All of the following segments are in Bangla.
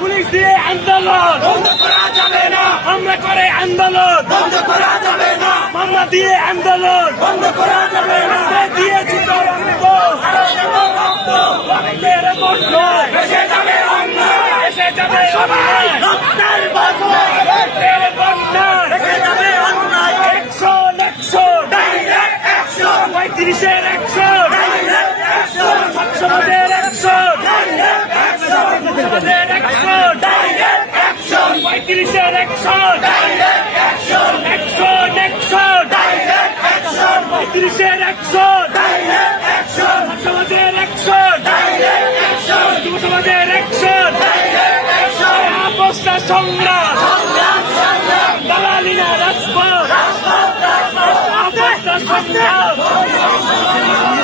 পুলিশ দিয়ে আন্দোলন বন্ধ করা যাবে না, আমরা করে আন্দোলন বন্ধ করা যাবে না, মামলা দিয়ে আন্দোলন বন্ধ করা যাবে না, দিয়েছি তো রক্ত রক্তের বন্যায় ভেসে যাবে অন্যায়, ভেসে যাবে সবাই রক্তের বন্যায়, রক্তের বন্যায় ভেসে যাবে অন্যায়। অ্যাকশন অ্যাকশন ডাইরেক্ট অ্যাকশন, 35-এর অ্যাকশন ডাইরেক্ট অ্যাকশন, সমাজের অ্যাকশন ডাইরেক্ট অ্যাকশন, সমাজের অ্যাকশন ডাইরেক্ট অ্যাকশন, 35-এর action direct action, action action direct action, 35-এর অ্যাকশন ডাইরেক্ট অ্যাকশন, সমাজের অ্যাকশন ডাইরেক্ট অ্যাকশন, যুব সমাজের অ্যাকশন ডাইরেক্ট অ্যাকশন। আপোষটা সংগ্রাম সংগ্রাম সংগ্রাম, দালালি না রাজপথ রাজপথ রাজপথ, আপোষটা সংগ্রাম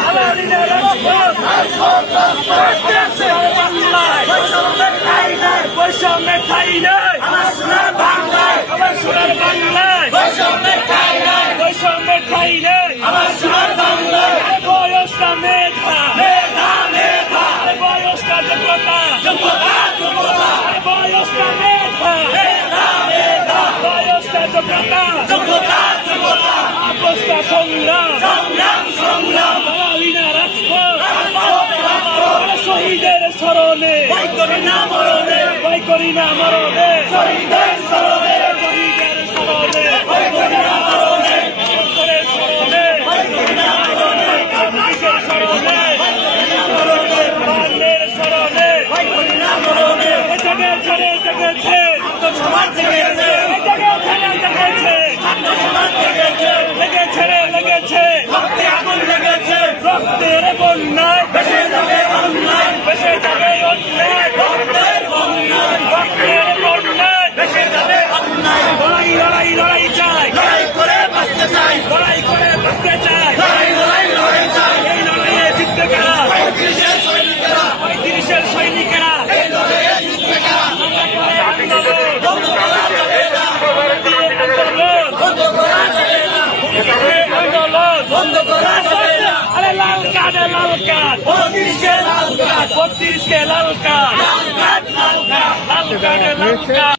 দালালি না রাজপথ রাজপথ রাজপথ। বাংলায় বৈষম্যের ঠাঁই নাই, বৈষম্যের ঠাঁই নাই আমার সোনার বাংলায়, আমার সোনার বাংলায় বৈষম্যের ঠাঁই নাই, বৈষম্যের ঠাঁই নাই আমার সোনার বাংলায়। বয়সটা মেধা মেধা মেধা, বয়সটা যোগ্যতা যোগ্যতা যোগ্যতা, বয়সটা মেধা মেধা মেধা, বয়সটা যোগ্যতা যোগ্যতা যোগ্যতা। আপোষটা সংগ্রাম সংগ্রাম সংগ্রাম, দালালি না রাজপথ রাজপথ রাজপথ। শহীদের স্মরণে ভয় করি না মরণে, ভয় করি না মরণে, শহীদের স্মরণে শহীদের স্মরণে ভয় করি না মরণে, শহীদের স্মরণে ভয় করি না মরণে, কিসের স্মরণে ভয় করি না মরণে, বান্নের স্মরণে ভয় করি না মরণে। জেগে ছেড়ে জেগেছে সমাজ জেগেছে, জেগে ছেড়ে জেগেছে সমাজ জেগেছে, লেগে ছেড়ে লেগেছে রক্তে আগুন লেগেছে, রক্তের বন্যায় ভেসে যাবে অন্যায়, ভেসে যাবে অন্যায়, রক্তের বন্যায় রক্তের বন্যায় ভেসে যাবে অন্যায়। লড়াই লড়াই লড়াই চাই, লড়াই করে বাঁচতে চাই, লড়াই করে বাঁচতে চাই, লড়াই লড়াই লড়াই চাই। এই লড়াইয়ে জিতবে কারা? 35-এর সৈনিকেরা, 35-এর সৈনিকেরা এই লড়াইয়ে জিতবে কারা? আমরা করে আন্দোলন বন্ধ করা যাবে না, আন্দোলন বন্ধ করা যাবে না, আন্দোলন বন্ধ করা যাবে না। আরে লাল কার্ড লাল কার্ড, 35-কে লাল কার্ড, 35-কে লাল কার্ড, লাল কার্ড লাল কার্ড, লাল কার্ড লাল কার্ড।